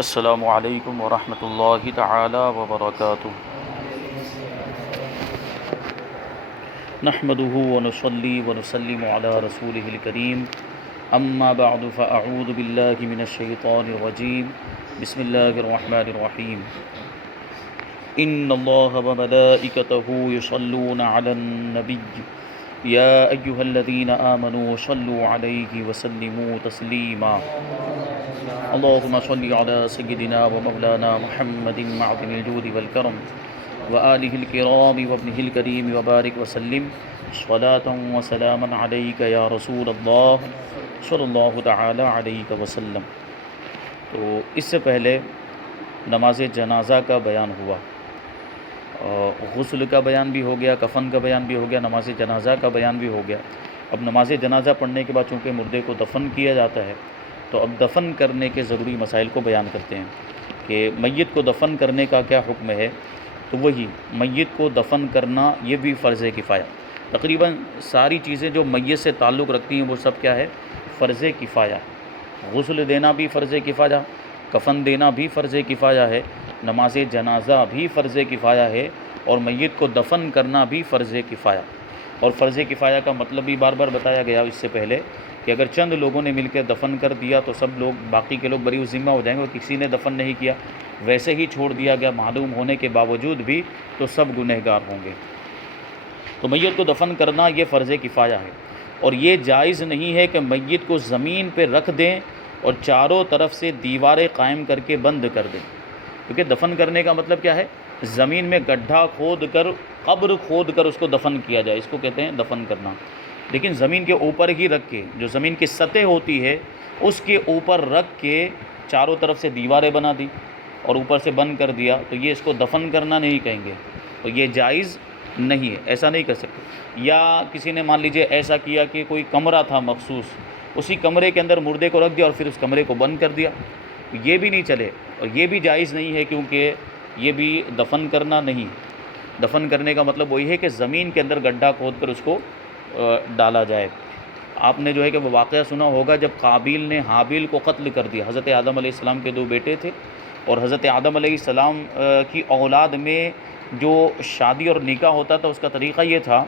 السلام علیکم ورحمۃ اللہ تعالی وبرکاتہ۔ نحمده ونصلي ونسلم على رسوله الكريم، اما بعد فاعوذ باللہ من الشیطان الرجیم، بسم اللہ الرحمن الرحیم۔ ان اللہ وملائکتہ یصلون علی النبی یا ایہا الذین آمنوا صلوا علیہ وسلموا تسلیما۔ اللهم صل على سيدنا ومولانا محمد معظم الجود والكرم وآله الكرام وابنه الكريم وبارك وسلم صلاة وسلاما عليك يا رسول الله صلی اللہ تعالی علیہ وسلم۔ تو اس سے پہلے نماز جنازہ کا بیان ہوا، غسل کا بیان بھی ہو گیا، کفن کا بیان بھی ہو گیا، نماز جنازہ کا بیان بھی ہو گیا۔ اب نماز جنازہ پڑھنے کے بعد چونکہ مردے کو دفن کیا جاتا ہے، تو اب دفن کرنے کے ضروری مسائل کو بیان کرتے ہیں کہ میت کو دفن کرنے کا کیا حکم ہے۔ تو وہی میت کو دفن کرنا یہ بھی فرض کفایہ، تقریباً ساری چیزیں جو میت سے تعلق رکھتی ہیں وہ سب کیا ہے، فرض کفایہ۔ غسل دینا بھی فرض کفایہ، کفن دینا بھی فرض کفایہ ہے، نماز جنازہ بھی فرض کفایہ ہے، اور میت کو دفن کرنا بھی فرض کفایہ۔ اور فرض کفایہ کا مطلب بھی بار بار بتایا گیا اس سے پہلے کہ اگر چند لوگوں نے مل کے دفن کر دیا تو سب لوگ، باقی کے لوگ بری ذمہ ہو جائیں گے، اور کسی نے دفن نہیں کیا، ویسے ہی چھوڑ دیا گیا معلوم ہونے کے باوجود بھی، تو سب گنہگار ہوں گے۔ تو میت کو دفن کرنا یہ فرض کفایہ ہے، اور یہ جائز نہیں ہے کہ میت کو زمین پہ رکھ دیں اور چاروں طرف سے دیواریں قائم کر کے بند کر دیں، کیونکہ دفن کرنے کا مطلب کیا ہے، زمین میں گڈھا کھود کر، قبر کھود کر اس کو دفن کیا جائے، اس کو کہتے ہیں دفن کرنا۔ لیکن زمین کے اوپر ہی رکھ کے، جو زمین کی سطح ہوتی ہے اس کے اوپر رکھ کے چاروں طرف سے دیواریں بنا دی اور اوپر سے بند کر دیا، تو یہ اس کو دفن کرنا نہیں کہیں گے، تو یہ جائز نہیں ہے، ایسا نہیں کر سکتے۔ یا کسی نے مان لیجئے ایسا کیا کہ کوئی کمرہ تھا مخصوص، اسی کمرے کے اندر مردے کو رکھ دیا اور پھر اس کمرے کو بند کر دیا، یہ بھی نہیں چلے، اور یہ بھی جائز نہیں ہے، کیونکہ یہ بھی دفن کرنا نہیں۔ دفن کرنے کا مطلب وہی ہے کہ زمین کے اندر گڈھا کھود کر اس کو ڈالا جائے۔ آپ نے جو ہے کہ وہ واقعہ سنا ہوگا جب قابیل نے حابیل کو قتل کر دیا۔ حضرت آدم علیہ السلام کے دو بیٹے تھے، اور حضرت آدم علیہ السلام کی اولاد میں جو شادی اور نکاح ہوتا تھا اس کا طریقہ یہ تھا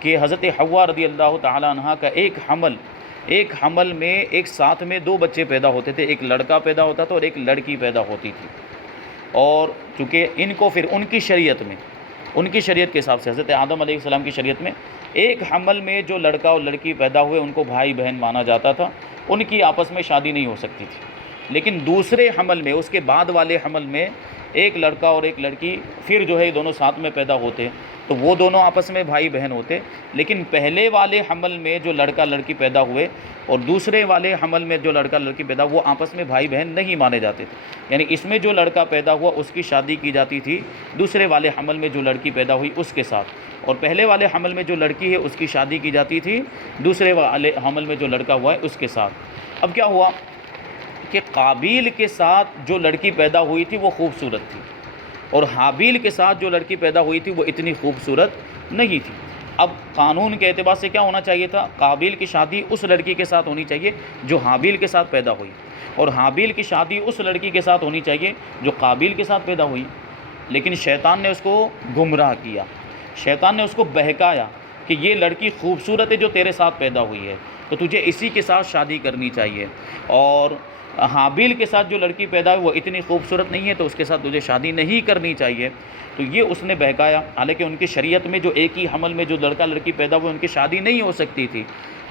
کہ حضرت حوا رضی اللہ تعالی عنہ کا ایک حمل میں ایک ساتھ میں دو بچے پیدا ہوتے تھے، ایک لڑکا پیدا ہوتا تھا اور ایک لڑکی پیدا ہوتی تھی۔ اور چونکہ ان کو پھر ان کی شریعت کے حساب سے، حضرت آدم علیہ السلام کی شریعت میں ایک حمل میں جو لڑکا اور لڑکی پیدا ہوئے ان کو بھائی بہن مانا جاتا تھا، ان کی آپس میں شادی نہیں ہو سکتی تھی۔ لیکن دوسرے حمل میں، اس کے بعد والے حمل میں ایک لڑکا اور ایک لڑکی پھر جو ہے دونوں ساتھ میں پیدا ہوتے تو وہ دونوں آپس میں بھائی بہن ہوتے۔ لیکن پہلے والے حمل میں جو لڑکا لڑکی پیدا ہوئے اور دوسرے والے حمل میں جو لڑکا لڑکی پیدا وہ آپس میں بھائی بہن نہیں مانے جاتے تھے، یعنی اس میں جو لڑکا پیدا ہوا اس کی شادی کی جاتی تھی دوسرے والے حمل میں جو لڑکی پیدا ہوئی اس کے ساتھ، اور پہلے والے حمل میں جو لڑکی ہے اس کی شادی کی جاتی تھی دوسرے والے حمل میں جو لڑکا ہوا ہے اس کے ساتھ۔ اب کیا ہوا کہ قابیل کے ساتھ جو لڑکی پیدا ہوئی تھی وہ خوبصورت تھی، اور حابیل کے ساتھ جو لڑکی پیدا ہوئی تھی وہ اتنی خوبصورت نہیں تھی۔ اب قانون کے اعتبار سے کیا ہونا چاہیے تھا، قابیل کی شادی اس لڑکی کے ساتھ ہونی چاہیے جو حابیل کے ساتھ پیدا ہوئی، اور حابیل کی شادی اس لڑکی کے ساتھ ہونی چاہیے جو قابیل کے ساتھ پیدا ہوئی۔ لیکن شیطان نے اس کو گمراہ کیا، شیطان نے اس کو بہکایا کہ یہ لڑکی خوبصورت ہے جو تیرے ساتھ پیدا ہوئی ہے، تو تجھے اسی کے ساتھ شادی کرنی چاہیے، اور حابیل کے ساتھ جو لڑکی پیدا ہوئی وہ اتنی خوبصورت نہیں ہے تو اس کے ساتھ تجھے شادی نہیں کرنی چاہیے۔ تو یہ اس نے بہکایا، حالانکہ ان کی شریعت میں جو ایک ہی حمل میں جو لڑکا لڑکی پیدا ہوئے ان کی شادی نہیں ہو سکتی تھی،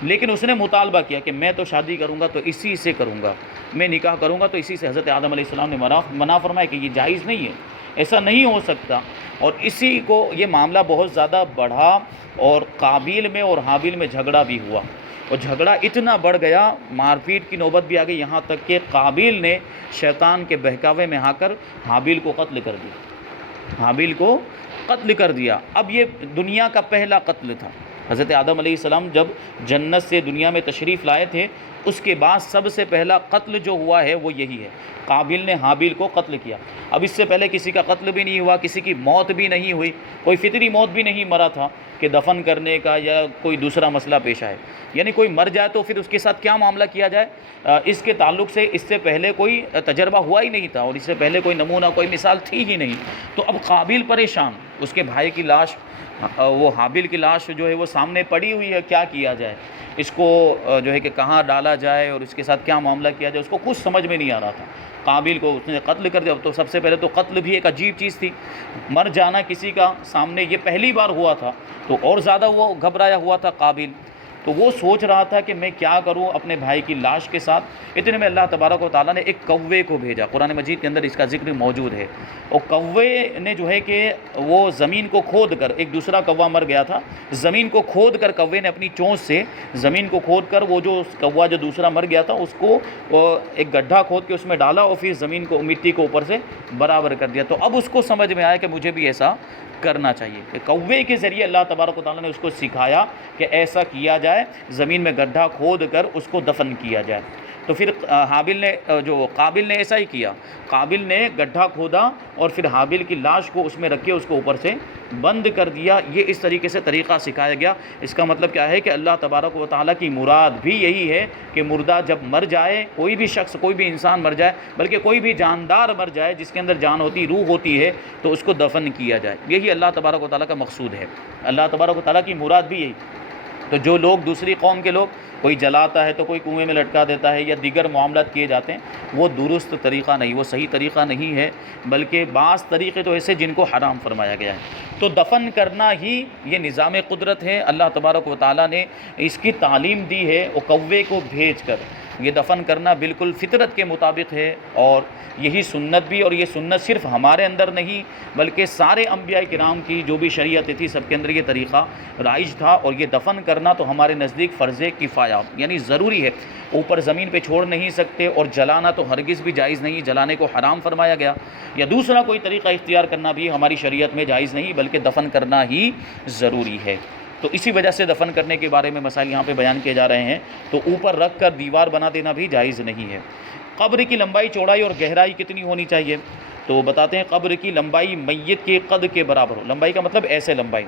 لیکن اس نے مطالبہ کیا کہ میں تو شادی کروں گا تو اسی سے کروں گا، میں نکاح کروں گا تو اسی سے۔ حضرت آدم علیہ السلام نے منع فرمایا کہ یہ جائز نہیں ہے، ایسا نہیں ہو سکتا، اور اسی کو یہ معاملہ بہت زیادہ بڑھا، اور قابیل میں اور حابیل میں جھگڑا بھی ہوا، اور جھگڑا اتنا بڑھ گیا، مار پیٹ کی نوبت بھی آ گئی، یہاں تک کہ قابیل نے شیطان کے بہکاوے میں آ کر حابیل کو قتل کر دیا۔ اب یہ دنیا کا پہلا قتل تھا، حضرت آدم علیہ السلام جب جنت سے دنیا میں تشریف لائے تھے، اس کے بعد سب سے پہلا قتل جو ہوا ہے وہ یہی ہے، قابیل نے حابیل کو قتل کیا۔ اب اس سے پہلے کسی کا قتل بھی نہیں ہوا، کسی کی موت بھی نہیں ہوئی، کوئی فطری موت بھی نہیں مرا تھا کہ دفن کرنے کا یا کوئی دوسرا مسئلہ پیش آئے، یعنی کوئی مر جائے تو پھر اس کے ساتھ کیا معاملہ کیا جائے، اس کے تعلق سے اس سے پہلے کوئی تجربہ ہوا ہی نہیں تھا، اور اس سے پہلے کوئی نمونہ کوئی مثال تھی ہی نہیں۔ تو اب قابیل پریشان، اس کے بھائی کی لاش، وہ حابیل کی لاش جو ہے وہ سامنے پڑی ہوئی ہے، کیا کیا جائے، اس کو جو ہے کہ کہاں ڈالا جائے اور اس کے ساتھ کیا معاملہ کیا جائے، اس کو کچھ سمجھ میں نہیں آ رہا تھا۔ قابیل کو اس نے قتل کر دیا۔ تو سب سے پہلے تو قتل بھی ایک عجیب چیز تھی، مر جانا کسی کا سامنے، یہ پہلی بار ہوا تھا، تو اور زیادہ وہ گھبرایا ہوا تھا قابیل۔ تو وہ سوچ رہا تھا کہ میں کیا کروں اپنے بھائی کی لاش کے ساتھ۔ اتنے میں اللہ تبارک و تعالیٰ نے ایک کوے کو بھیجا، قرآن مجید کے اندر اس کا ذکر موجود ہے۔ اور کوے نے جو ہے کہ وہ زمین کو کھود کر، ایک دوسرا کوا مر گیا تھا، زمین کو کھود کر کوے نے اپنی چونچ سے زمین کو کھود کر وہ جو کوا جو دوسرا مر گیا تھا اس کو ایک گڈھا کھود کے اس میں ڈالا اور پھر زمین کو، مٹی کو اوپر سے برابر کر دیا۔ تو اب اس کو سمجھ میں آیا کہ مجھے بھی ایسا کرنا چاہیے، کہ کوے کے ذریعے اللہ تبارک و تعالیٰ نے اس کو سکھایا کہ ایسا کیا جائے، زمین میں گڈھا کھود کر اس کو دفن کیا جائے۔ تو پھر قابیل نے ایسا ہی کیا، قابیل نے گڈھا کھودا اور پھر حابیل کی لاش کو اس میں رکھ کے اس کو اوپر سے بند کر دیا۔ یہ اس طریقے سے طریقہ سکھایا گیا۔ اس کا مطلب کیا ہے کہ اللہ تبارک و تعالیٰ کی مراد بھی یہی ہے کہ مردہ جب مر جائے، کوئی بھی شخص، کوئی بھی انسان مر جائے، بلکہ کوئی بھی جاندار مر جائے جس کے اندر جان ہوتی، روح ہوتی ہے، تو اس کو دفن کیا جائے۔ یہی اللہ تبارک و تعالیٰ کا مقصود ہے، اللہ تبارک و تعالیٰ کی مراد بھی یہی۔ تو جو لوگ دوسری قوم کے لوگ، کوئی جلاتا ہے تو کوئی کنویں میں لٹکا دیتا ہے یا دیگر معاملات کیے جاتے ہیں، وہ درست طریقہ نہیں، وہ صحیح طریقہ نہیں ہے، بلکہ بعض طریقے تو ایسے جن کو حرام فرمایا گیا ہے۔ تو دفن کرنا ہی یہ نظام قدرت ہے، اللہ تبارک و تعالیٰ نے اس کی تعلیم دی ہے، وہ کوے کو بھیج کر یہ دفن کرنا بالکل فطرت کے مطابق ہے، اور یہی سنت بھی، اور یہ سنت صرف ہمارے اندر نہیں بلکہ سارے انبیاء کرام کی جو بھی شریعتیں تھی سب کے اندر یہ طریقہ رائج تھا۔ اور یہ دفن کرنا تو ہمارے نزدیک فرض کفایہ، یعنی ضروری ہے، اوپر زمین پہ چھوڑ نہیں سکتے، اور جلانا تو ہرگز بھی جائز نہیں، جلانے کو حرام فرمایا گیا، یا دوسرا کوئی طریقہ اختیار کرنا بھی ہماری شریعت میں جائز نہیں، بلکہ دفن کرنا ہی ضروری ہے۔ تو اسی وجہ سے دفن کرنے کے بارے میں مسائل یہاں پہ بیان کیے جا رہے ہیں۔ تو اوپر رکھ کر دیوار بنا دینا بھی جائز نہیں ہے۔ قبر کی لمبائی، چوڑائی اور گہرائی کتنی ہونی چاہیے؟ تو بتاتے ہیں قبر کی لمبائی میت کے قد کے برابر ہو۔ لمبائی کا مطلب ایسے لمبائی،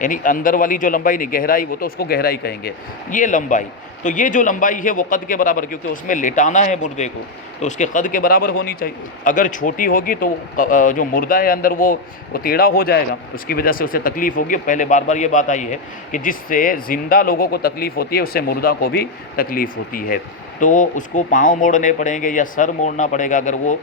یعنی اندر والی جو لمبائی نہیں، گہرائی وہ تو اس کو گہرائی کہیں گے، یہ لمبائی، تو یہ جو لمبائی ہے وہ قد کے برابر، کیونکہ اس میں لٹانا ہے مردے کو، تو اس کے قد کے برابر ہونی چاہیے۔ اگر چھوٹی ہوگی تو جو مردہ ہے اندر وہ ٹیڑھا ہو جائے گا، اس کی وجہ سے اسے تکلیف ہوگی۔ پہلے بار بار یہ بات آئی ہے کہ جس سے زندہ لوگوں کو تکلیف ہوتی ہے اس سے مردہ کو بھی تکلیف ہوتی ہے، تو اس کو پاؤں موڑنے پڑیں گے یا سر موڑنا پڑے گا اگر وہ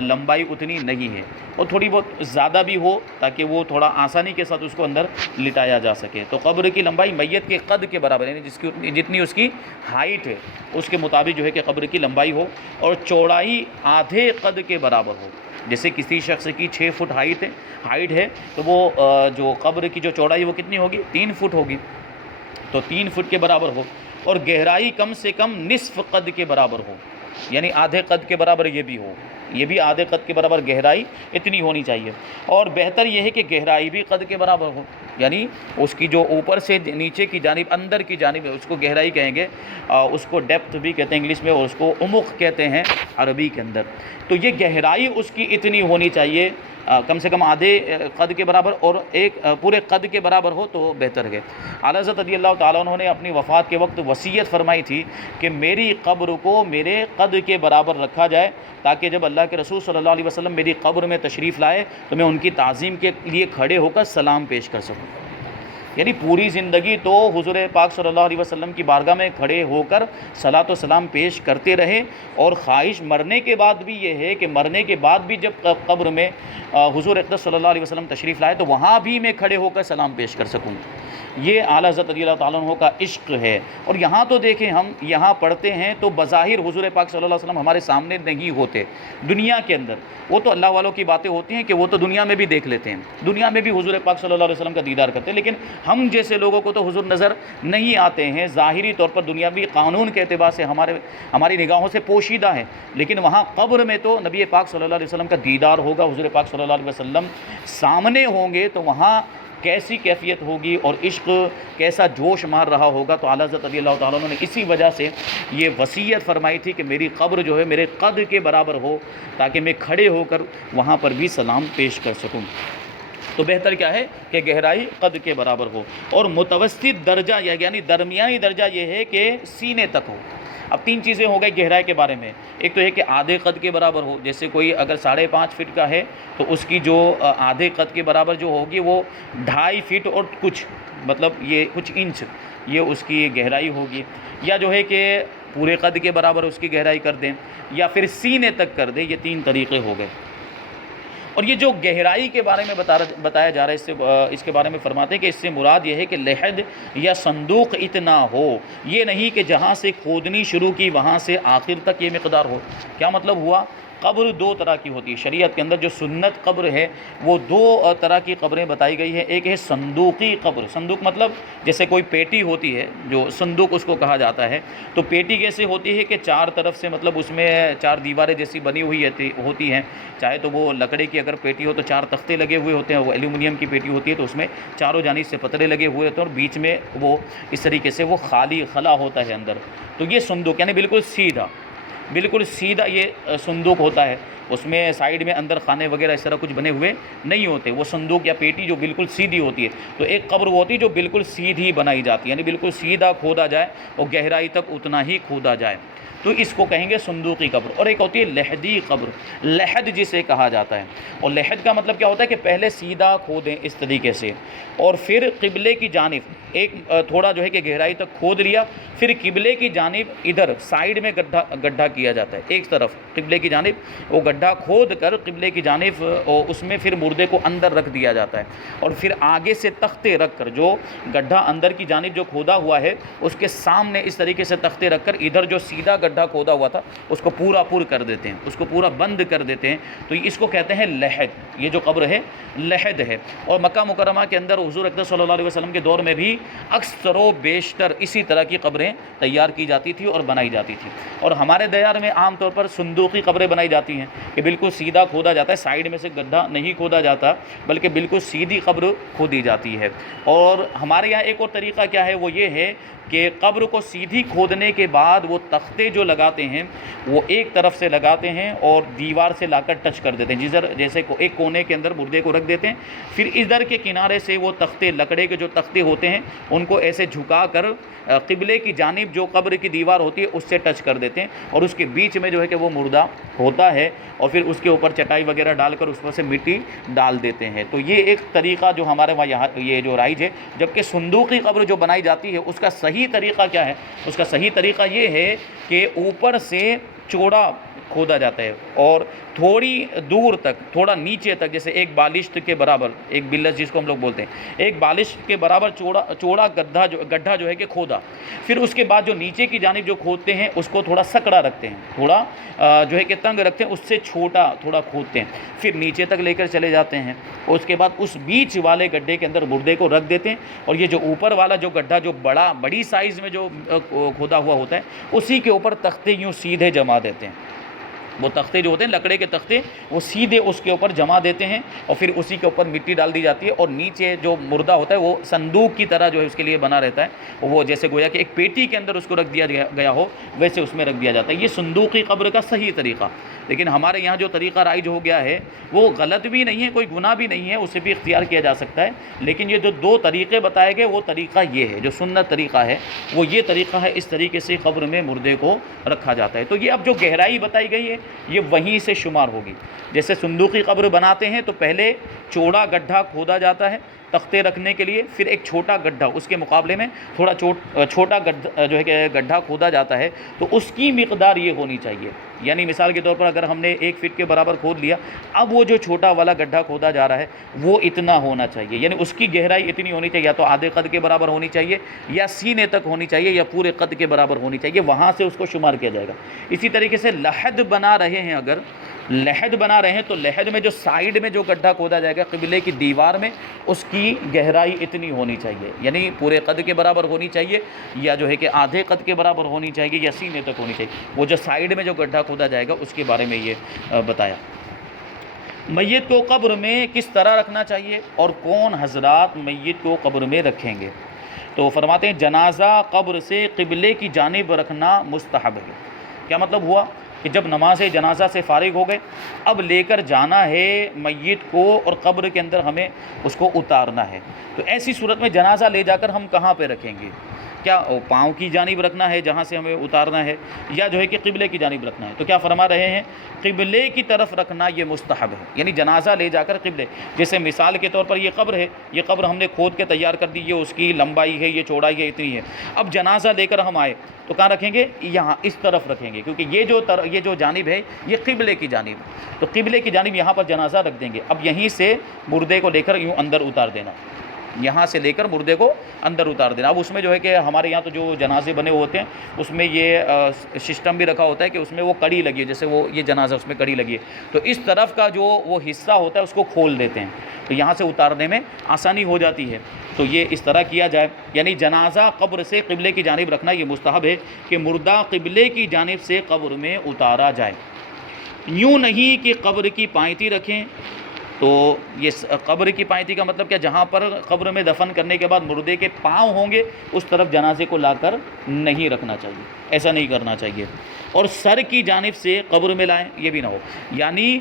لمبائی اتنی نہیں ہے، اور تھوڑی بہت زیادہ بھی ہو تاکہ وہ تھوڑا آسانی کے ساتھ اس کو اندر لٹایا جا سکے۔ تو قبر کی لمبائی میت کے قد کے برابر، یعنی جتنی اس کی ہائٹ ہے اس کے مطابق جو ہے کہ قبر کی لمبائی ہو، اور چوڑائی آدھے قد کے برابر ہو۔ جیسے کسی شخص کی 6 فٹ ہائٹ ہے تو وہ جو قبر کی جو چوڑائی وہ کتنی ہوگی؟ 3 فٹ ہوگی، تو 3 فٹ کے برابر ہو، اور گہرائی کم سے کم نصف قد کے برابر ہو، یعنی آدھے قد کے برابر یہ بھی ہو، یہ بھی آدھے قد کے برابر گہرائی اتنی ہونی چاہیے۔ اور بہتر یہ ہے کہ گہرائی بھی قد کے برابر ہو، یعنی اس کی جو اوپر سے نیچے کی جانب، اندر کی جانب ہے، اس کو گہرائی کہیں گے، اس کو ڈیپتھ بھی کہتے ہیں انگلش میں، اور اس کو عمق کہتے ہیں عربی کے اندر۔ تو یہ گہرائی اس کی اتنی ہونی چاہیے، کم سے کم آدھے قد کے برابر، اور ایک پورے قد کے برابر ہو تو بہتر ہے۔ اعلیٰ حضرت رضی اللہ تعالیٰ عنہ نے اپنی وفات کے وقت وصیت فرمائی تھی کہ میری قبر کو میرے قد کے برابر رکھا جائے، تاکہ جب اللہ کے رسول صلی اللہ علیہ وسلم میری قبر میں تشریف لائے تو میں ان کی تعظیم کے لیے کھڑے ہو کر سلام پیش کر سکوں۔ یعنی پوری زندگی تو حضور پاک صلی اللہ علیہ وسلم کی بارگاہ میں کھڑے ہو کر صلاۃ و سلام پیش کرتے رہے، اور خواہش مرنے کے بعد بھی یہ ہے کہ مرنے کے بعد بھی جب قبر میں حضور اقدس صلی اللہ علیہ وسلم تشریف لائے تو وہاں بھی میں کھڑے ہو کر سلام پیش کر سکوں۔ یہ اعلیٰ حضرت رضی اللہ تعالیٰ عنہ کا عشق ہے۔ اور یہاں تو دیکھیں، ہم یہاں پڑھتے ہیں تو بظاہر حضور پاک صلی اللہ علیہ وسلم ہمارے سامنے نہیں ہوتے، دنیا کے اندر وہ تو اللہ والوں کی باتیں ہوتی ہیں کہ وہ تو دنیا میں بھی دیکھ لیتے ہیں، دنیا میں بھی حضور پاک صلی اللہ علیہ وسلم کا دیدار کرتے ہیں، لیکن ہم جیسے لوگوں کو تو حضور نظر نہیں آتے ہیں، ظاہری طور پر دنیاوی قانون کے اعتبار سے ہماری نگاہوں سے پوشیدہ ہیں، لیکن وہاں قبر میں تو نبی پاک صلی اللہ علیہ وسلم کا دیدار ہوگا، حضور پاک صلی اللہ علیہ وسلم سامنے ہوں گے، تو وہاں کیسی کیفیت ہوگی اور عشق کیسا جوش مار رہا ہوگا۔ تو اعلیٰ حضرت رضی اللہ تعالیٰ عنہ نے اسی وجہ سے یہ وصیت فرمائی تھی کہ میری قبر جو ہے میرے قد کے برابر ہو، تاکہ میں کھڑے ہو کر وہاں پر بھی سلام پیش کر سکوں۔ تو بہتر کیا ہے کہ گہرائی قد کے برابر ہو، اور متوسط درجہ یعنی درمیانی درجہ یہ ہے کہ سینے تک ہو۔ اب تین چیزیں ہو گئی گہرائی کے بارے میں، ایک تو ہے کہ آدھے قد کے برابر ہو، جیسے کوئی اگر 5.5 فٹ کا ہے تو اس کی جو آدھے قد کے برابر جو ہوگی وہ 2.5 فٹ اور کچھ مطلب یہ کچھ انچ یہ اس کی گہرائی ہوگی، یا جو ہے کہ پورے قد کے برابر اس کی گہرائی کر دیں، یا پھر سینے تک کر دیں۔ یہ 3 طریقے ہو گئے۔ اور یہ جو گہرائی کے بارے میں بتایا جا رہا ہے، اس کے بارے میں فرماتے ہیں کہ اس سے مراد یہ ہے کہ لحد یا صندوق اتنا ہو، یہ نہیں کہ جہاں سے کھودنی شروع کی وہاں سے آخر تک یہ مقدار ہو۔ کیا مطلب ہوا؟ قبر 2 طرح کی ہوتی ہے شریعت کے اندر۔ جو سنت قبر ہے وہ 2 طرح کی قبریں بتائی گئی ہیں۔ ایک ہے صندوقی قبر، صندوق مطلب جیسے کوئی پیٹی ہوتی ہے، جو صندوق اس کو کہا جاتا ہے۔ تو پیٹی کیسے ہوتی ہے کہ 4 طرف سے مطلب اس میں 4 دیواریں جیسی بنی ہوئی ہوتی ہیں، چاہے تو وہ لکڑے کی اگر پیٹی ہو تو 4 تختے لگے ہوئے ہوتے ہیں، وہ ایلومینیم کی پیٹی ہوتی ہے تو اس میں چاروں جانب سے پترے لگے ہوئے ہوتے ہیں، اور بیچ میں وہ اس طریقے سے وہ خالی خلا ہوتا ہے اندر۔ تو یہ صندوق یعنی بالکل سیدھا یہ صندوق ہوتا ہے، اس میں سائیڈ میں اندر خانے وغیرہ اس طرح کچھ بنے ہوئے نہیں ہوتے، وہ صندوق یا پیٹی جو بالکل سیدھی ہوتی ہے۔ تو ایک قبر وہ ہوتی ہے جو بالکل سیدھی بنائی جاتی ہے، یعنی بالکل سیدھا کھودا جائے اور گہرائی تک اتنا ہی کھودا جائے، تو اس کو کہیں گے صندوقی قبر۔ اور ایک ہوتی ہے لحدی قبر، لحد جسے کہا جاتا ہے۔ اور لحد کا مطلب کیا ہوتا ہے کہ پہلے سیدھا کھودیں اس طریقے سے، اور پھر قبلے کی جانب ایک تھوڑا جو ہے کہ گہرائی تک کھود لیا، پھر قبلے کی جانب ادھر سائیڈ میں گڈھا کیا جاتا ہے، ایک طرف قبلے کی جانب وہ گڈھا کھود کر قبلے کی جانب اس میں پھر مردے کو اندر رکھ دیا جاتا ہے، اور پھر آگے سے تختے رکھ کر جو گڈھا اندر کی جانب جو کھودا ہوا ہے اس کے سامنے اس طریقے سے تختے رکھ کر ادھر جو سیدھا گڈھا کھودا ہوا تھا اس کو پورا پر کر دیتے ہیں، اس کو پورا بند کر دیتے ہیں۔ تو اس کو کہتے ہیں لحد، یہ جو قبر ہے لحد ہے۔ اور مکہ مکرمہ کے اندر حضور اکرم صلی اللہ علیہ وسلم کے دور میں بھی اکثر و بیشتر اسی طرح کی قبریں تیار کی جاتی تھی اور بنائی جاتی تھی۔ اور ہمارے دیار میں عام طور پر صندوقی قبریں بنائی جاتی ہیں کہ بالکل سیدھا کھودا جاتا ہے، سائیڈ میں سے گڈھا نہیں کھودا جاتا بلکہ بالکل سیدھی قبر کھودی جاتی ہے۔ اور ہمارے یہاں ایک اور طریقہ کیا ہے، وہ یہ ہے کہ قبر کو سیدھی کھودنے کے بعد وہ تختے جو لگاتے ہیں وہ ایک طرف سے لگاتے ہیں اور دیوار سے لا کر ٹچ کر دیتے ہیں، جیسے ایک کونے کے اندر مردے کو رکھ دیتے ہیں، پھر ادھر کے کنارے سے وہ تختے لکڑے کے جو تختے ہوتے ہیں ان کو ایسے جھکا کر قبلے کی جانب جو قبر کی دیوار ہوتی ہے اس سے ٹچ کر دیتے ہیں، اور اس کے بیچ میں جو ہے کہ وہ مردہ ہوتا ہے، اور پھر اس کے اوپر چٹائی وغیرہ ڈال کر اس پر سے مٹی ڈال دیتے ہیں۔ تو یہ ایک طریقہ جو ہمارے وہاں یہاں یہ جو رائج ہے۔ جبکہ صندوقی قبر جو بنائی جاتی ہے اس کا صحیح طریقہ کیا ہے؟ اس کا صحیح طریقہ یہ ہے کہ اوپر سے چوڑا کھودا جاتا ہے اور تھوڑی دور تک، تھوڑا نیچے تک، جیسے ایک بالشت کے برابر، ایک بلس جس کو ہم لوگ بولتے ہیں، ایک بالشت کے برابر چوڑا گڈھا جو ہے کہ کھودا، پھر اس کے بعد جو نیچے کی جانب جو کھودتے ہیں اس کو تھوڑا سکڑا رکھتے ہیں، تھوڑا جو ہے کہ تنگ رکھتے ہیں، اس سے چھوٹا تھوڑا کھودتے ہیں، پھر نیچے تک لے کر چلے جاتے ہیں، اور اس کے بعد اس بیچ والے گڈھے کے اندر مردے کو رکھ دیتے ہیں، اور یہ جو اوپر والا جو گڈھا جو بڑی سائز میں جو کھودا ہوا ہوتا ہے اسی کے اوپر تختے یوں سیدھے جما دیتے ہیں۔ وہ تختے جو ہوتے ہیں لکڑے کے تختے وہ سیدھے اس کے اوپر جما دیتے ہیں، اور پھر اسی کے اوپر مٹی ڈال دی جاتی ہے، اور نیچے جو مردہ ہوتا ہے وہ صندوق کی طرح جو ہے اس کے لیے بنا رہتا ہے، وہ جیسے گویا کہ ایک پیٹی کے اندر اس کو رکھ دیا گیا ہو ویسے اس میں رکھ دیا جاتا ہے۔ یہ صندوقی قبر کا صحیح طریقہ۔ لیکن ہمارے یہاں جو طریقہ رائج ہو گیا ہے وہ غلط بھی نہیں ہے، کوئی گناہ بھی نہیں ہے، اسے بھی اختیار کیا جا سکتا ہے، لیکن یہ جو 2 طریقے بتائے گئے وہ طریقہ یہ ہے، جو سنت طریقہ ہے وہ یہ طریقہ ہے، اس طریقے سے قبر میں مردے کو رکھا جاتا ہے۔ تو یہ اب جو گہرائی بتائی گئی ہے یہ وہیں سے شمار ہوگی۔ جیسے صندوقی قبر بناتے ہیں تو پہلے چوڑا گڈھا کھودا جاتا ہے تختے رکھنے کے لیے، پھر ایک چھوٹا گڈھا اس کے مقابلے میں تھوڑا چھوٹا گڈھا جو ہے کہ گڈھا کھودا جاتا ہے، تو اس کی مقدار یہ ہونی چاہیے، یعنی مثال کے طور پر اگر ہم نے 1 فٹ کے برابر کھود لیا، اب وہ جو چھوٹا والا گڈھا کھودا جا رہا ہے وہ اتنا ہونا چاہیے، یعنی اس کی گہرائی اتنی ہونی چاہیے، یا تو آدھے قد کے برابر ہونی چاہیے، یا سینے تک ہونی چاہیے، یا پورے قد کے برابر ہونی چاہیے، وہاں سے اس کو شمار کیا جائے گا۔ اسی طریقے سے لحد بنا رہے ہیں، اگر لحد بنا رہے ہیں تو لحد میں جو سائیڈ میں جو گڈھا کھودا جائے گا قبلے کی دیوار میں، اس کی گہرائی اتنی ہونی چاہیے، یعنی پورے قد کے برابر ہونی چاہیے، یا جو ہے کہ آدھے قد کے برابر ہونی چاہیے، یا سینے تک ہونی چاہیے۔ وہ جو سائیڈ میں جو گڈھا کھودا جائے گا اس کے بارے میں یہ بتایا۔ میت کو قبر میں کس طرح رکھنا چاہیے اور کون حضرات میت کو قبر میں رکھیں گے؟ تو فرماتے ہیں جنازہ قبر سے قبلے کی جانب رکھنا مستحب ہے۔ کیا مطلب ہوا کہ جب نماز جنازہ سے فارغ ہو گئے، اب لے کر جانا ہے میت کو اور قبر کے اندر ہمیں اس کو اتارنا ہے، تو ایسی صورت میں جنازہ لے جا کر ہم کہاں پہ رکھیں گے؟ کیا پاؤں کی جانب رکھنا ہے جہاں سے ہمیں اتارنا ہے، یا جو ہے کہ قبلے کی جانب رکھنا ہے؟ تو کیا فرما رہے ہیں؟ قبلے کی طرف رکھنا یہ مستحب ہے، یعنی جنازہ لے جا کر قبلے، جیسے مثال کے طور پر یہ قبر ہے، یہ قبر ہم نے کھود کے تیار کر دی، یہ اس کی لمبائی ہے، یہ چوڑائی ہے، اتنی ہے، اب جنازہ لے کر ہم آئے تو کہاں رکھیں گے؟ یہاں اس طرف رکھیں گے، کیونکہ یہ جو جانب ہے یہ قبلے کی جانب ہے، تو قبلے کی جانب یہاں پر جنازہ رکھ دیں گے۔ اب یہیں سے مردے کو لے کر یوں اندر اتار دینا، یہاں سے لے کر مردے کو اندر اتار دینا۔ اب اس میں جو ہے کہ ہمارے یہاں تو جو جنازے بنے ہوتے ہیں اس میں یہ سسٹم بھی رکھا ہوتا ہے کہ اس میں وہ کڑی لگی ہے، جیسے وہ یہ جنازہ اس میں کڑی لگی ہے، تو اس طرف کا جو وہ حصہ ہوتا ہے اس کو کھول دیتے ہیں، تو یہاں سے اتارنے میں آسانی ہو جاتی ہے، تو یہ اس طرح کیا جائے۔ یعنی جنازہ قبر سے قبلے کی جانب رکھنا یہ مستحب ہے کہ مردہ قبلے کی جانب سے قبر میں اتارا جائے، یوں نہیں کہ قبر کی پائنتی رکھیں۔ تو یہ قبر کی پائنتی کا مطلب کیا؟ جہاں پر قبر میں دفن کرنے کے بعد مردے کے پاؤں ہوں گے اس طرف جنازے کو لا کر نہیں رکھنا چاہیے، ایسا نہیں کرنا چاہیے۔ اور سر کی جانب سے قبر میں لائیں، یہ بھی نہ ہو، یعنی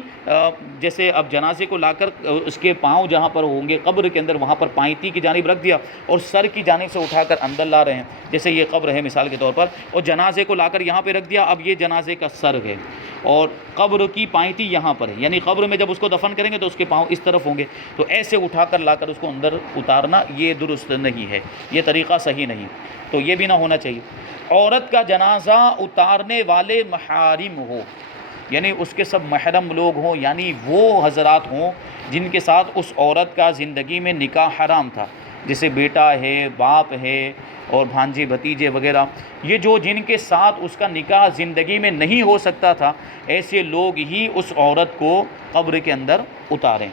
جیسے اب جنازے کو لا کر اس کے پاؤں جہاں پر ہوں گے قبر کے اندر وہاں پر پائنتی کی جانب رکھ دیا اور سر کی جانب سے اٹھا کر اندر لا رہے ہیں، جیسے یہ قبر ہے مثال کے طور پر، اور جنازے کو لا کر یہاں پہ رکھ دیا، اب یہ جنازے کا سر ہے اور قبر کی پائنتی یہاں پر ہے، یعنی قبر میں جب اس کو دفن کریں گے تو اس کے پاؤں اس طرف ہوں گے، تو ایسے اٹھا کر لا کر اس کو اندر اتارنا یہ درست نہیں ہے، یہ طریقہ صحیح نہیں، تو یہ بھی نہ ہونا چاہیے۔ عورت کا جنازہ اتارنے والے محارم ہو، یعنی اس کے سب محرم لوگ ہوں، یعنی وہ حضرات ہوں جن کے ساتھ اس عورت کا زندگی میں نکاح حرام تھا، جیسے بیٹا ہے، باپ ہے اور بھانجے بھتیجے وغیرہ، یہ جو جن کے ساتھ اس کا نکاح زندگی میں نہیں ہو سکتا تھا، ایسے لوگ ہی اس عورت کو قبر کے اندر اتاریں۔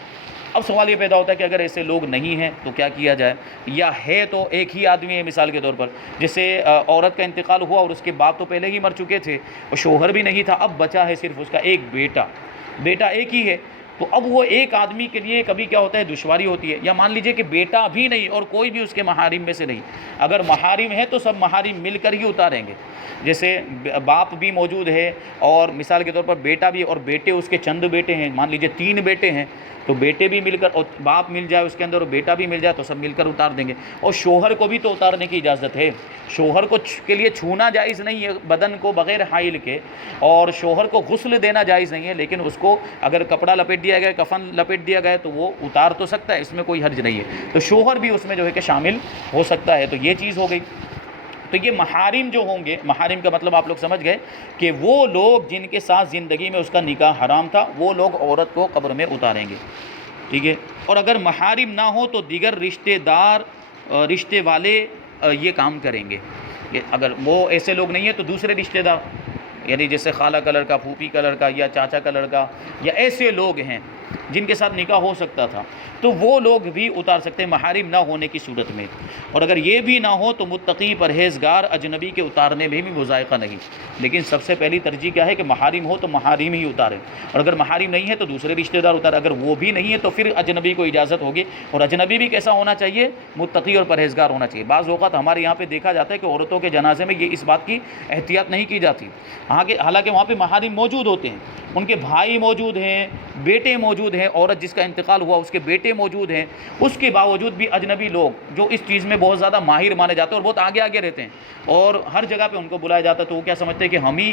اب سوال یہ پیدا ہوتا ہے کہ اگر ایسے لوگ نہیں ہیں تو کیا کیا جائے، یا ہے تو ایک ہی آدمی ہے مثال کے طور پر، جیسے عورت کا انتقال ہوا اور اس کے باپ تو پہلے ہی مر چکے تھے اور شوہر بھی نہیں تھا، اب بچا ہے صرف اس کا ایک بیٹا ایک ہی ہے، تو اب وہ ایک آدمی کے لیے کبھی کیا ہوتا ہے دشواری ہوتی ہے، یا مان لیجئے کہ بیٹا بھی نہیں اور کوئی بھی اس کے محارم میں سے نہیں، اگر محارم ہے تو سب محارم مل کر ہی اتاریں گے، جیسے باپ بھی موجود ہے اور مثال کے طور پر بیٹا بھی، اور بیٹے اس کے چند بیٹے ہیں، مان لیجئے 3 بیٹے ہیں، تو بیٹے بھی مل کر اور باپ مل جائے اس کے اندر اور بیٹا بھی مل جائے تو سب مل کر اتار دیں گے۔ اور شوہر کو بھی تو اتارنے کی اجازت ہے، شوہر کو کے لیے چھونا جائز نہیں ہے بدن کو بغیر حائل کے، اور شوہر کو غسل دینا جائز نہیں ہے، لیکن اس کو اگر کپڑا لپیٹ دیا گیا، کفن لپیٹ دیا گیا تو وہ اتار تو سکتا ہے، اس میں کوئی حرج نہیں ہے، تو شوہر بھی اس میں جو ہے کہ شامل ہو سکتا ہے، تو یہ چیز ہو گئی۔ تو یہ محارم جو ہوں گے، محارم کا مطلب آپ لوگ سمجھ گئے کہ وہ لوگ جن کے ساتھ زندگی میں اس کا نکاح حرام تھا، وہ لوگ عورت کو قبر میں اتاریں گے، ٹھیک ہے۔ اور اگر محارم نہ ہو تو دیگر رشتے والے یہ کام کریں گے، اگر وہ ایسے لوگ نہیں ہیں تو دوسرے رشتے دار، یعنی جیسے خالہ کا لڑکا، پھوپھی کا لڑکا یا چاچا کا لڑکا، یا ایسے لوگ ہیں جن کے ساتھ نکاح ہو سکتا تھا تو وہ لوگ بھی اتار سکتے ہیں محارم نہ ہونے کی صورت میں۔ اور اگر یہ بھی نہ ہو تو متقی پرہیزگار اجنبی کے اتارنے میں بھی مذائقہ نہیں، لیکن سب سے پہلی ترجیح کیا ہے کہ محارم ہو تو محارم ہی اتارے، اور اگر محارم نہیں ہے تو دوسرے رشتہ دار اتارے، اگر وہ بھی نہیں ہے تو پھر اجنبی کو اجازت ہوگی، اور اجنبی بھی کیسا ہونا چاہیے؟ متقی اور پرہیزگار ہونا چاہیے۔ بعض اوقات ہمارے یہاں پہ دیکھا جاتا ہے کہ عورتوں کے جنازے میں یہ اس بات کی احتیاط نہیں کی جاتی، حالانکہ وہاں پہ محارم موجود ہوتے ہیں، ان کے بھائی موجود ہیں، بیٹے موجود ہیں، عورت جس کا انتقال ہوا اس کے بیٹے موجود ہیں، اس کے باوجود بھی اجنبی لوگ جو اس چیز میں بہت زیادہ ماہر مانے جاتے ہیں اور بہت آگے رہتے ہیں، اور ہر جگہ پہ ان کو بلایا جاتا ہے، تو وہ کیا سمجھتے ہیں کہ ہم ہی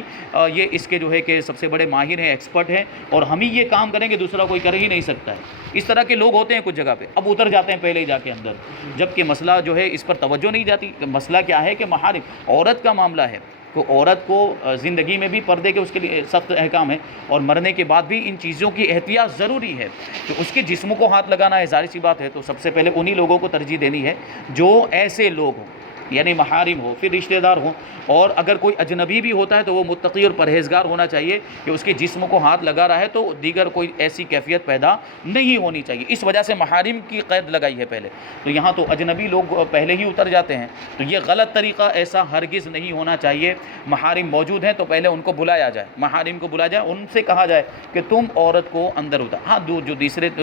یہ اس کے جو ہے کہ سب سے بڑے ماہر ہیں، ایکسپرٹ ہیں، اور ہم ہی یہ کام کریں گے، دوسرا کوئی کر ہی نہیں سکتا ہے۔ اس طرح کے لوگ ہوتے ہیں کچھ جگہ پہ، اب اتر جاتے ہیں پہلے ہی جا کے اندر، جبکہ مسئلہ جو ہے اس پر توجہ نہیں جاتی کہ مسئلہ کیا ہے کہ محارم عورت کا معاملہ ہے، تو عورت کو زندگی میں بھی پردے کے اس کے لیے سخت احکام ہے، اور مرنے کے بعد بھی ان چیزوں کی احتیاط ضروری ہے، کہ اس کے جسم کو ہاتھ لگانا ہے ظاہر سی بات ہے، تو سب سے پہلے انہی لوگوں کو ترجیح دینی ہے جو ایسے لوگ ہوں، یعنی محارم ہو، پھر رشتہ دار ہوں، اور اگر کوئی اجنبی بھی ہوتا ہے تو وہ متقی اور پرہیزگار ہونا چاہیے کہ اس کے جسم کو ہاتھ لگا رہا ہے تو دیگر کوئی ایسی کیفیت پیدا نہیں ہونی چاہیے. اس وجہ سے محارم کی قید لگائی ہے پہلے. تو یہاں تو اجنبی لوگ پہلے ہی اتر جاتے ہیں، تو یہ غلط طریقہ، ایسا ہرگز نہیں ہونا چاہیے. محارم موجود ہیں تو پہلے ان کو بلایا جائے، محارم کو بلایا جائے، ان سے کہا جائے کہ تم عورت کو اندر اتار. ہاں جو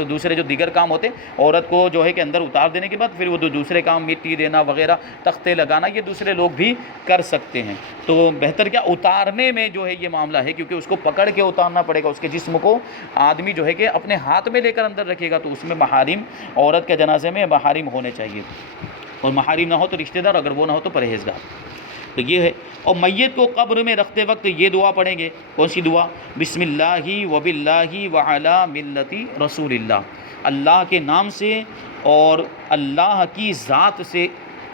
دوسرے جو دیگر کام ہوتے ہیں عورت کو جو ہے کہ اندر اتار دینے کے بعد پھر وہ دوسرے کام مٹی دینا وغیرہ، تختے لگانا، یہ دوسرے لوگ بھی کر سکتے ہیں. تو بہتر کیا اتارنے میں جو ہے یہ معاملہ ہے، کیونکہ اس کو پکڑ کے اتارنا پڑے گا. اس کے جسم کو آدمی جو ہے کہ اپنے ہاتھ میں لے کر اندر رکھے گا، تو اس میں محارم، عورت کے جنازے میں محارم ہونے چاہیے، اور محارم نہ ہو تو رشتہ دار، اگر وہ نہ ہو تو پرہیزگار. تو یہ ہے. اور میت کو قبر میں رکھتے وقت یہ دعا پڑھیں گے. کون سی دعا؟ بسم اللہ وباللہ وعلی ملت رسول اللہ. اللہ کے نام سے اور اللہ کی ذات سے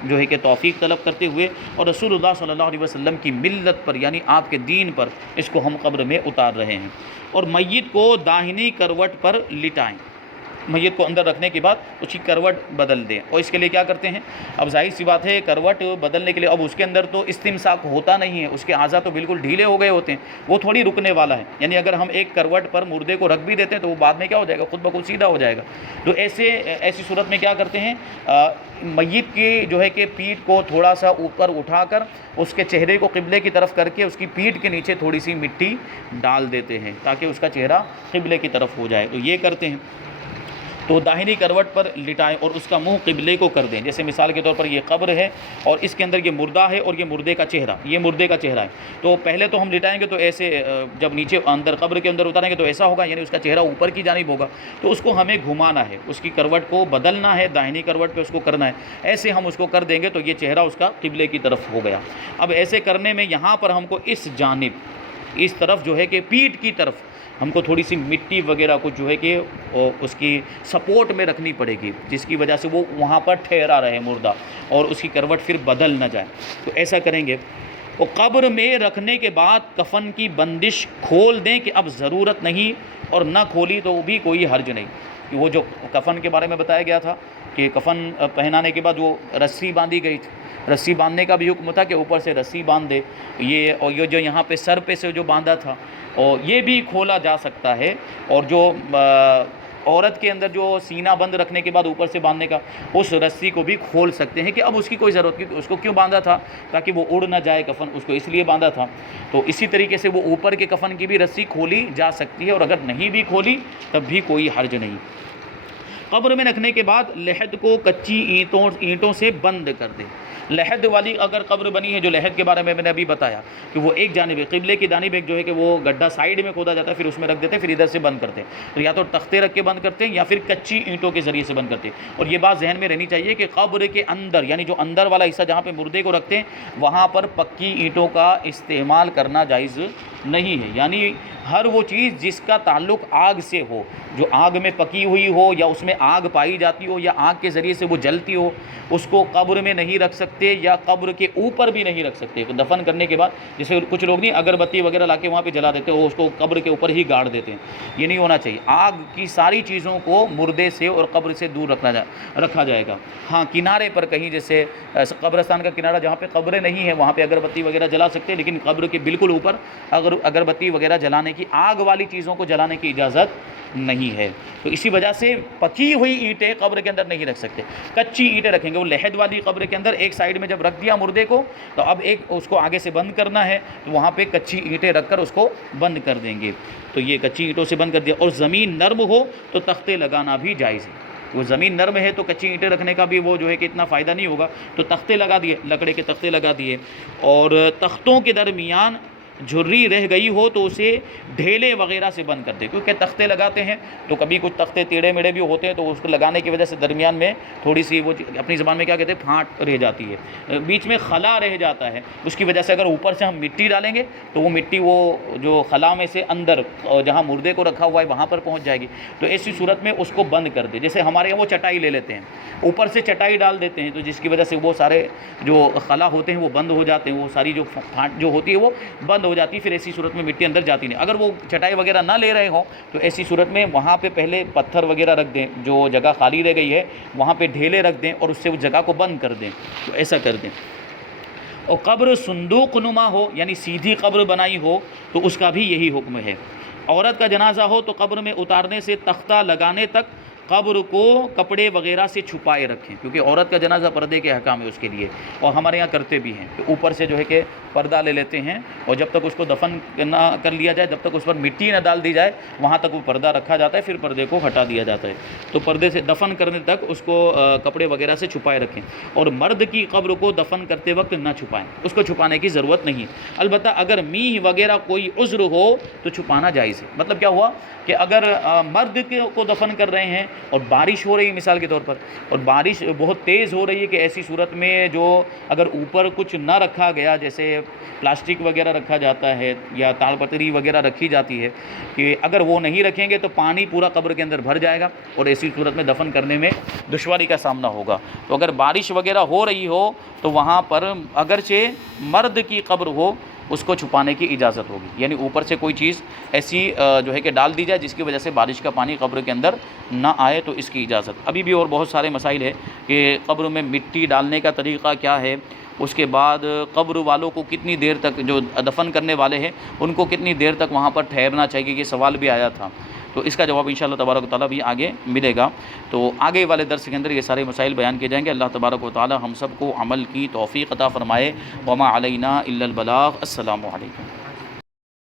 جو ہے کہ توفیق طلب کرتے ہوئے، اور رسول اللہ صلی اللہ علیہ وسلم کی ملت پر یعنی آپ کے دین پر اس کو ہم قبر میں اتار رہے ہیں. اور میت کو داہنی کروٹ پر لٹائیں. میت کو اندر رکھنے کے بعد اس کی کروٹ بدل دیں. اور اس کے لیے کیا کرتے ہیں؟ اب ظاہر سی بات ہے کروٹ بدلنے کے لیے اب اس کے اندر تو استمساک ہوتا نہیں ہے، اس کے اعضاء تو بالکل ڈھیلے ہو گئے ہوتے ہیں، وہ تھوڑی رکنے والا ہے. یعنی اگر ہم ایک کروٹ پر مردے کو رکھ بھی دیتے ہیں تو وہ بعد میں کیا ہو جائے گا؟ خود بخود سیدھا ہو جائے گا. تو ایسی صورت میں کیا کرتے ہیں؟ میت کی جو ہے کہ پیٹھ کو تھوڑا سا اوپر اٹھا کر اس کے چہرے کو قبلے کی طرف کر کے اس کی پیٹھ کے نیچے تھوڑی سی مٹی ڈال دیتے ہیں تاکہ اس کا چہرہ قبلے کی طرف ہو جائے. تو یہ کرتے ہیں. تو داہنی کروٹ پر لٹائیں اور اس کا منہ قبلے کو کر دیں. جیسے مثال کے طور پر یہ قبر ہے اور اس کے اندر یہ مردہ ہے اور یہ مردے کا چہرہ ہے. تو پہلے تو ہم لٹائیں گے تو ایسے، جب نیچے اندر قبر کے اندر اتاریں گے تو ایسا ہوگا، یعنی اس کا چہرہ اوپر کی جانب ہوگا. تو اس کو ہمیں گھمانا ہے، اس کی کروٹ کو بدلنا ہے، داہنی کروٹ پہ اس کو کرنا ہے. ایسے ہم اس کو کر دیں گے تو یہ چہرہ اس کا قبلے کی طرف ہو گیا. اب ایسے کرنے میں یہاں پر ہم کو اس جانب، اس طرف جو ہے کہ پیٹھ کی طرف ہم کو تھوڑی سی مٹی وغیرہ کو جو ہے کہ اس کی سپورٹ میں رکھنی پڑے گی، جس کی وجہ سے وہ وہاں پر ٹھہرا رہے مردہ اور اس کی کروٹ پھر بدل نہ جائے. تو ایسا کریں گے. اور قبر میں رکھنے کے بعد کفن کی بندش کھول دیں کہ اب ضرورت نہیں، اور نہ کھولی تو بھی کوئی حرج نہیں. وہ جو کفن کے بارے میں بتایا گیا تھا کہ کفن پہنانے کے بعد وہ رسی باندھی گئی تھی، رسی باندھنے کا بھی حکم تھا کہ اوپر سے رسی باندھ دے. اور یہ جو یہاں پہ سر پہ سے جو باندھا تھا اور یہ بھی کھولا جا سکتا ہے. اور جو عورت کے اندر جو سینہ بند رکھنے کے بعد اوپر سے باندھنے کا، اس رسی کو بھی کھول سکتے ہیں کہ اب اس کی کوئی ضرورت نہیں. اس کو کیوں باندھا تھا؟ تاکہ وہ اڑ نہ جائے کفن، اس کو اس لیے باندھا تھا. تو اسی طریقے سے وہ اوپر کے کفن کی بھی رسی کھولی جا سکتی ہے، اور اگر نہیں بھی کھولی تب بھی کوئی حرج نہیں. قبر میں رکھنے کے بعد لحد کو کچی اینٹوں سے بند کر دیں. لحد والی اگر قبر بنی ہے، جو لحد کے بارے میں نے ابھی بتایا کہ وہ ایک جانب قبلے کی جانب ایک جو ہے کہ وہ گڈھا سائیڈ میں کھودا جاتا ہے، پھر اس میں رکھ دیتے ہیں، پھر ادھر سے بند کرتے ہیں. تو یا تو تختے رکھ کے بند کرتے ہیں یا پھر کچی اینٹوں کے ذریعے سے بند کرتے ہیں. اور یہ بات ذہن میں رہنی چاہیے کہ قبر کے اندر یعنی جو اندر والا حصہ جہاں پہ مردے کو رکھتے ہیں وہاں پر پکی اینٹوں کا استعمال کرنا جائز نہیں ہے. یعنی ہر وہ چیز جس کا تعلق آگ سے ہو، جو آگ میں پکی ہوئی ہو یا اس میں آگ پائی جاتی ہو یا آگ کے ذریعے سے وہ جلتی ہو، اس کو قبر میں نہیں رکھ سکتے یا قبر کے اوپر بھی نہیں رکھ سکتے. دفن کرنے کے بعد جیسے کچھ لوگ نہیں اگربتی وغیرہ لا کے وہاں پہ جلا دیتے ہیں، وہ اس کو قبر کے اوپر ہی گاڑ دیتے ہیں. یہ نہیں ہونا چاہیے. آگ کی ساری چیزوں کو مردے سے اور قبر سے دور رکھا جائے گا. ہاں کنارے پر کہیں، جیسے قبرستان کا کنارہ جہاں پہ قبریں نہیں ہیں وہاں پہ اگربتی وغیرہ جلا سکتے ہیں، لیکن قبر کے بالکل اوپر اگربتی وغیرہ جلانے کی، آگ والی چیزوں کو جلانے کی اجازت نہیں ہے. تو اسی وجہ سے پکی ہوئی اینٹیں قبر کے اندر نہیں رکھ سکتے، کچی اینٹیں رکھیں گے. وہ لحد والی قبر کے اندر ایک سائیڈ میں جب رکھ دیا مردے کو تو اب ایک اس کو آگے سے بند کرنا ہے، تو وہاں پہ کچی اینٹیں رکھ کر اس کو بند کر دیں گے. تو یہ کچی اینٹوں سے بند کر دیا. اور زمین نرم ہو تو تختے لگانا بھی جائز ہے. وہ زمین نرم ہے تو کچی اینٹیں رکھنے کا بھی وہ جو ہے کہ اتنا فائدہ نہیں ہوگا، تو تختے لگا دیے، لکڑے کے تختے لگا دیے. اور تختوں کے درمیان جھری رہ گئی ہو تو اسے ڈھیلے وغیرہ سے بند کر دے. کیونکہ تختے لگاتے ہیں تو کبھی کچھ تختے ٹیڑھے میڑھے بھی ہوتے ہیں، تو اس کو لگانے کی وجہ سے درمیان میں تھوڑی سی وہ اپنی زبان میں کیا کہتے ہیں پھانٹ رہ جاتی ہے، بیچ میں خلا رہ جاتا ہے. اس کی وجہ سے اگر اوپر سے ہم مٹی ڈالیں گے تو وہ مٹی وہ جو خلا میں سے اندر جہاں مردے کو رکھا ہوا ہے وہاں پر پہنچ جائے گی. تو ایسی صورت میں اس کو بند کر دے. جیسے ہمارے یہاں وہ چٹائی لے لیتے ہیں، اوپر سے چٹائی ڈال دیتے ہیں، تو جس کی وجہ سے وہ سارے جو خلا ہوتے ہیں وہ بند ہو جاتے ہیں، وہ ساری جو پھانٹ جو ہوتی ہے وہ بند ہو جاتی ہے. پھر ایسی صورت میں مٹی اندر جاتی نہیں. اگر وہ چٹائی وغیرہ نہ لے رہے ہوں تو ایسی صورت میں وہاں پہ پہلے پتھر وغیرہ رکھ دیں، جو جگہ خالی رہ گئی ہے وہاں پہ ڈھیلے رکھ دیں اور اس سے اس جگہ کو بند کر دیں. تو ایسا کر دیں. اور قبر صندوق نما ہو یعنی سیدھی قبر بنائی ہو تو اس کا بھی یہی حکم ہے۔ عورت کا جنازہ ہو تو قبر میں اتارنے سے تختہ لگانے تک قبر کو کپڑے وغیرہ سے چھپائے رکھیں، کیونکہ عورت کا جنازہ پردے کے احکام ہے اس کے لیے، اور ہمارے یہاں کرتے بھی ہیں کہ اوپر سے جو ہے کہ پردہ لے لیتے ہیں، اور جب تک اس کو دفن نہ کر لیا جائے، جب تک اس پر مٹی نہ ڈال دی جائے، وہاں تک وہ پردہ رکھا جاتا ہے، پھر پردے کو ہٹا دیا جاتا ہے۔ تو پردے سے دفن کرنے تک اس کو کپڑے وغیرہ سے چھپائے رکھیں، اور مرد کی قبر کو دفن کرتے وقت نہ چھپائیں، اس کو چھپانے کی ضرورت نہیں۔ البتہ اگر میہ وغیرہ کوئی عذر ہو تو چھپانا جائز ہے۔ مطلب کیا ہوا کہ اگر مرد کو دفن کر رہے ہیں اور بارش ہو رہی ہے مثال کے طور پر، اور بارش بہت تیز ہو رہی ہے، کہ ایسی صورت میں جو اگر اوپر کچھ نہ رکھا گیا، جیسے پلاسٹک وغیرہ رکھا جاتا ہے یا تال پتری وغیرہ رکھی جاتی ہے، کہ اگر وہ نہیں رکھیں گے تو پانی پورا قبر کے اندر بھر جائے گا اور ایسی صورت میں دفن کرنے میں دشواری کا سامنا ہوگا۔ تو اگر بارش وغیرہ ہو رہی ہو تو وہاں پر اگرچہ مرد کی قبر ہو اس کو چھپانے کی اجازت ہوگی، یعنی اوپر سے کوئی چیز ایسی جو ہے کہ ڈال دی جائے جس کی وجہ سے بارش کا پانی قبر کے اندر نہ آئے، تو اس کی اجازت۔ ابھی بھی اور بہت سارے مسائل ہے کہ قبر میں مٹی ڈالنے کا طریقہ کیا ہے، اس کے بعد قبر والوں کو کتنی دیر تک، جو دفن کرنے والے ہیں ان کو کتنی دیر تک وہاں پر ٹھہرنا چاہیے، یہ سوال بھی آیا تھا، تو اس کا جواب انشاءاللہ تبارک و تعالیٰ بھی آگے ملے گا۔ تو آگے والے درس کے اندر یہ سارے مسائل بیان کیے جائیں گے۔ اللہ تبارک و تعالیٰ ہم سب کو عمل کی توفیق عطا فرمائے۔ وما علینا الا البلاغ۔ السلام علیکم۔